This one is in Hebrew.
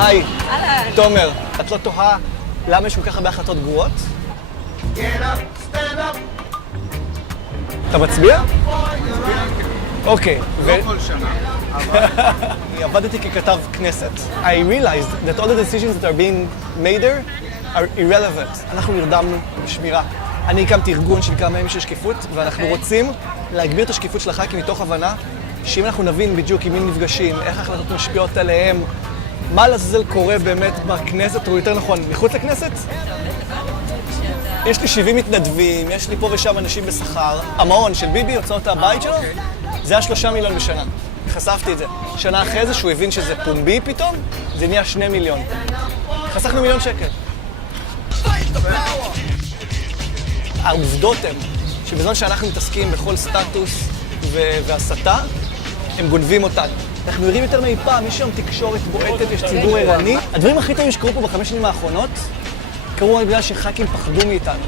היי, אהלן. תומר, את לא תוהה למה יש כל כך הרבה החלטות גרועות? אתה מצביע? אוקיי. לא כל שנה. אני עבדתי ככתב כנסת. I realized that all the decisions that are being made there are irrelevant. אנחנו נרדמנו בשמירה. אני הקמתי ארגון שנקרא מהם של שקיפות, ואנחנו רוצים להגביר את השקיפות של הח"כים מתוך הבנה שאם אנחנו נבין בדיוק עם מי נפגשים, איך ההחלטות משפיעות עליהם, מה לעזאזל קורה באמת בכנסת, או יותר נכון, מחוץ לכנסת? יש לי 70 מתנדבים, יש לי פה ושם אנשים בשכר. המעון של ביבי, הוצאות הבית שלו, זה היה 3 מיליון בשנה. חשפתי את זה. שנה אחרי זה, שהוא הבין שזה פומבי פתאום, זה נהיה 2 מיליון. חסכנו 1 מיליון שקל. העובדות הן שבזמן שאנחנו מתעסקים בכל סטטוס והסתה, הם גונבים אותנו. אנחנו נראים יותר מאי פעם, יש היום תקשורת בועטת, יש ציבור ערני. הדברים הכי טובים שקרו פה ב5 שנים האחרונות, קרו רק בגלל שח"כים פחדו מאיתנו.